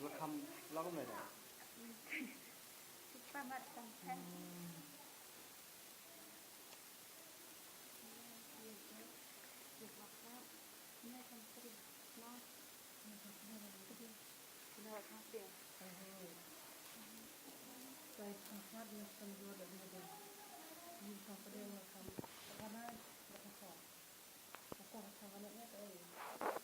เราทำเราก็เหนื่อยนะป้ามาตั้งแท่นเด็กบอกว่าแม่ทำกระดิ่งน้อยกระดิ่งเราทำเดียวใจทำพลาดในตำรวจแบบนี้เลยมีทำประเดี๋ยวเราทำแต่ว่าได้เราทำสอบแล้วก็ทำอะไรเนี่ยตัวเอง